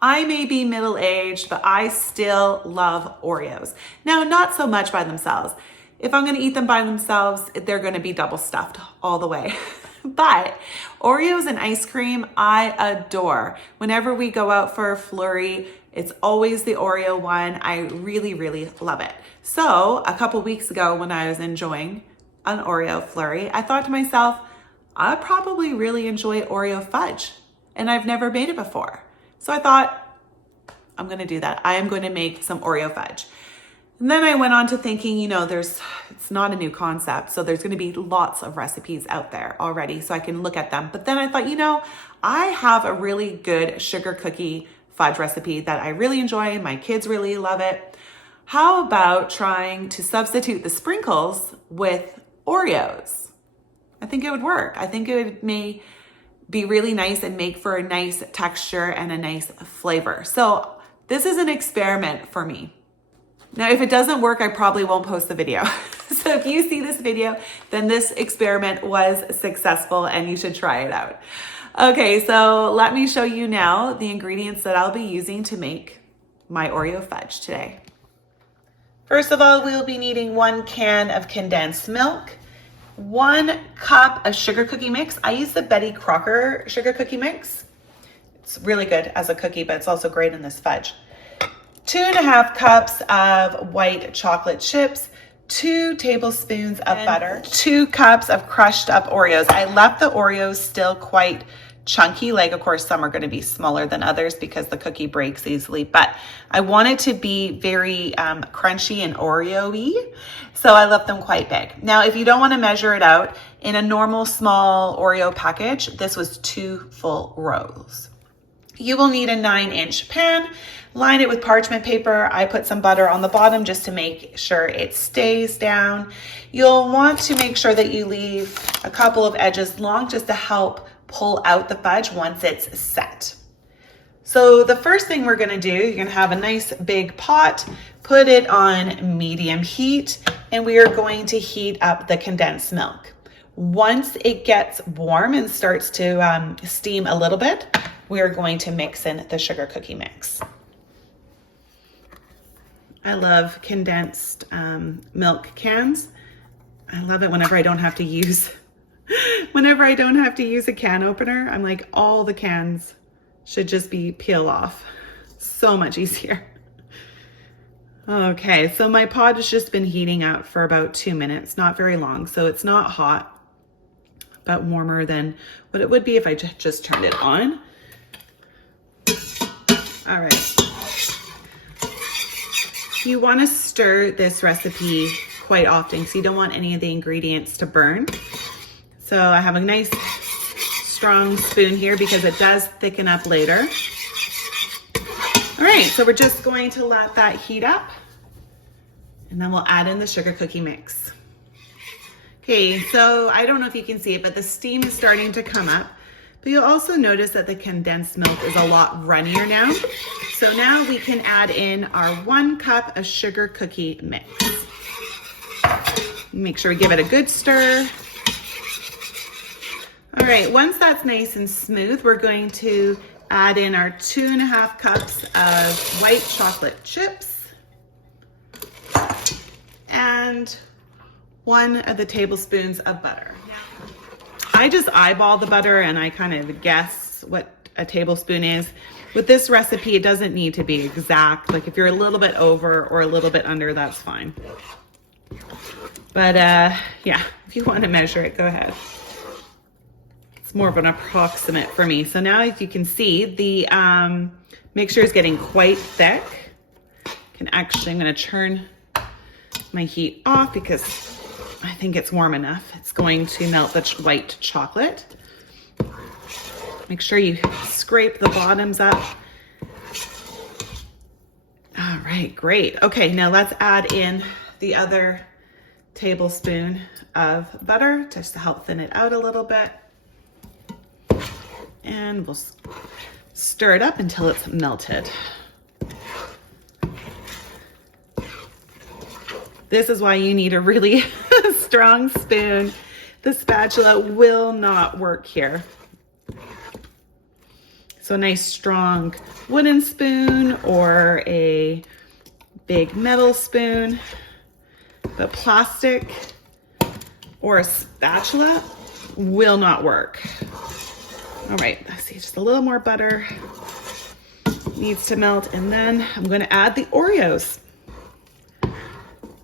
I may be middle-aged, but I still love Oreos. Now, not so much by themselves. If I'm gonna eat them by themselves, they're gonna be double stuffed all the way. But Oreos and ice cream, I adore. Whenever we go out for a flurry, it's always the Oreo one. I really, really love it. So a couple weeks ago when I was enjoying an Oreo flurry, I thought to myself, I probably really enjoy Oreo Fudge, and I've never made it before. So I thought, I'm gonna do that. I am going to make some Oreo Fudge. And then I went on to thinking, it's not a new concept, so there's gonna be lots of recipes out there already, so I can look at them. But then I thought, I have a really good sugar cookie fudge recipe that I really enjoy, my kids really love it. How about trying to substitute the sprinkles with Oreos? I think it would work. I think it may be really nice and make for a nice texture and a nice flavor. So this is an experiment for me. Now, if it doesn't work, I probably won't post the video. So if you see this video, then this experiment was successful and you should try it out. Okay, so let me show you now the ingredients that I'll be using to make my Oreo Fudge today. First of all, we'll be needing 1 can of condensed milk, 1 cup of sugar cookie mix. I use the Betty Crocker sugar cookie mix. It's really good as a cookie, but it's also great in this fudge. 2.5 cups of white chocolate chips, 2 tablespoons of butter, 2 cups of crushed up Oreos. I left the Oreos still quite chunky. Like, of course, some are going to be smaller than others because the cookie breaks easily, but I want it to be very crunchy and Oreo-y, so I left them quite big. Now, if you don't want to measure it out, in a normal small Oreo package, this was 2 full rows. You will need a 9-inch pan. Line it with parchment paper. I put some butter on the bottom just to make sure it stays down. You'll want to make sure that you leave a couple of edges long just to help pull out the fudge once it's set. So the first thing we're gonna do, you're gonna have a nice big pot, put it on medium heat, and we are going to heat up the condensed milk. Once it gets warm and starts to steam a little bit, we are going to mix in the sugar cookie mix. I love condensed milk cans. I love it whenever I don't have to use a can opener. I'm like, all the cans should just be peel off. So much easier. Okay, so my pot has just been heating up for about 2 minutes, not very long. So it's not hot, but warmer than what it would be if I just turned it on. All right. You want to stir this recipe quite often because you don't want any of the ingredients to burn. So I have a nice strong spoon here because it does thicken up later. All right, so we're just going to let that heat up and then we'll add in the sugar cookie mix. Okay, so I don't know if you can see it, but the steam is starting to come up. But you'll also notice that the condensed milk is a lot runnier now. So now we can add in our 1 cup of sugar cookie mix. Make sure we give it a good stir. All right, once that's nice and smooth, we're going to add in our 2.5 cups of white chocolate chips and 1 of the tablespoons of butter. I just eyeball the butter and I kind of guess what a tablespoon is. With this recipe, it doesn't need to be exact. Like if you're a little bit over or a little bit under, that's fine. But yeah, if you want to measure it, go ahead. It's more of an approximate for me. So now as you can see, the mixture is getting quite thick. I'm going to turn my heat off because I think it's warm enough. It's going to melt the white chocolate. Make sure you scrape the bottoms up. All right, great. Okay, now let's add in the other tablespoon of butter just to help thin it out a little bit. And we'll stir it up until it's melted. This is why you need a really strong spoon. The spatula will not work here. So a nice strong wooden spoon or a big metal spoon, but plastic or a spatula will not work. All right, let's see, just a little more butter needs to melt, and then I'm gonna add the Oreos.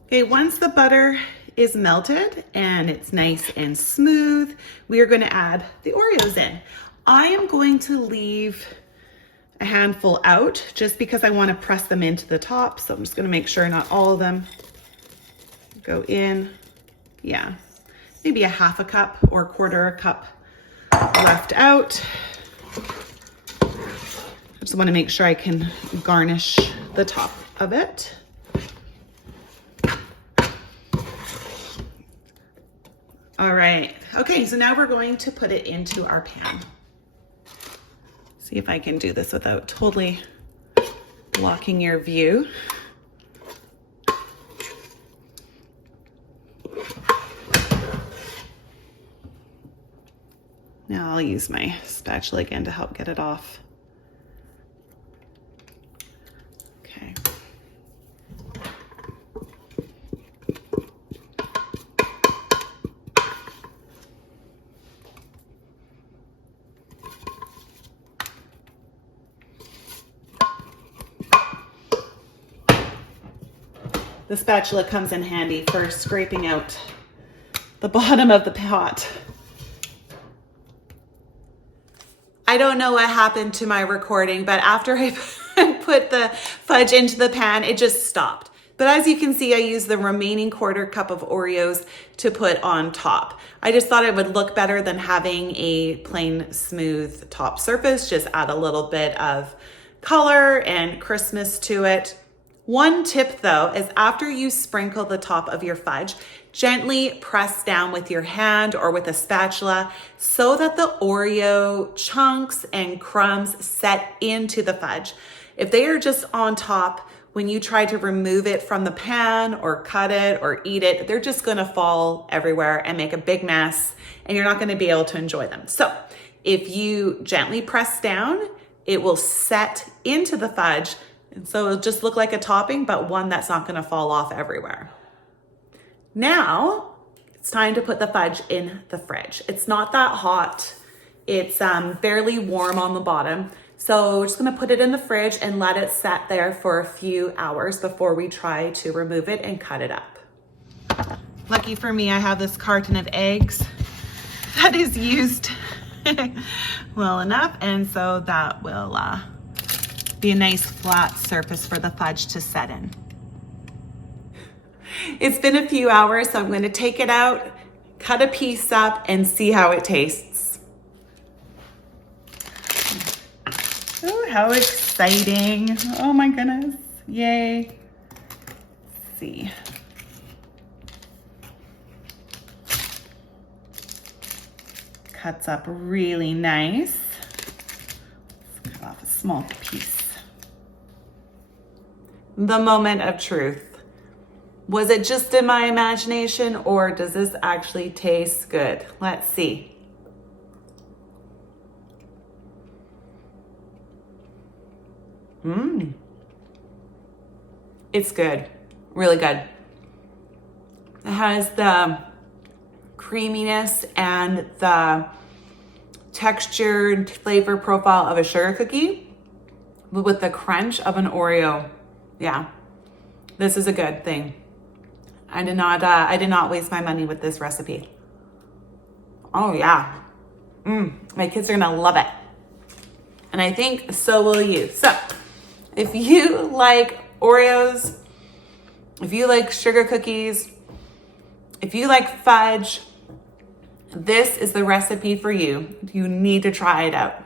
Okay, once the butter is melted and it's nice and smooth, we are gonna add the Oreos in. I am going to leave a handful out just because I want to press them into the top. So I'm just going to make sure not all of them go in. Yeah, maybe a half a cup or quarter a cup left out. I just want to make sure I can garnish the top of it. All right, okay, so now we're going to put it into our pan. See if I can do this without totally blocking your view. Now I'll use my spatula again to help get it off. Okay. The spatula comes in handy for scraping out the bottom of the pot. I don't know what happened to my recording, but after I put the fudge into the pan, it just stopped. But as you can see, I used the remaining quarter cup of Oreos to put on top. I just thought it would look better than having a plain smooth top surface. Just add a little bit of color and crispness to it. One tip though is after you sprinkle the top of your fudge, gently press down with your hand or with a spatula so that the Oreo chunks and crumbs set into the fudge. If they are just on top, when you try to remove it from the pan or cut it or eat it, they're just gonna fall everywhere and make a big mess, and you're not gonna be able to enjoy them. So if you gently press down, it will set into the fudge. And so it'll just look like a topping, but one that's not gonna fall off everywhere. Now, it's time to put the fudge in the fridge. It's not that hot. It's barely warm on the bottom. So we're just gonna put it in the fridge and let it set there for a few hours before we try to remove it and cut it up. Lucky for me, I have this carton of eggs that is used well enough. And so that will be a nice flat surface for the fudge to set in. It's been a few hours, so I'm going to take it out, cut a piece up, and see how it tastes. Oh, how exciting. Oh my goodness. Yay. Let's see. Cuts up really nice. Let's cut off a small piece. The moment of truth. Was it just in my imagination, or does this actually taste good? Let's see. It's good, really good. It has the creaminess and the texture and flavor profile of a sugar cookie, but with the crunch of an Oreo. Yeah, this is a good thing. I did not waste my money with this recipe. Oh yeah. My kids are gonna love it. And I think so will you. So if you like Oreos, if you like sugar cookies, if you like fudge, this is the recipe for you. You need to try it out.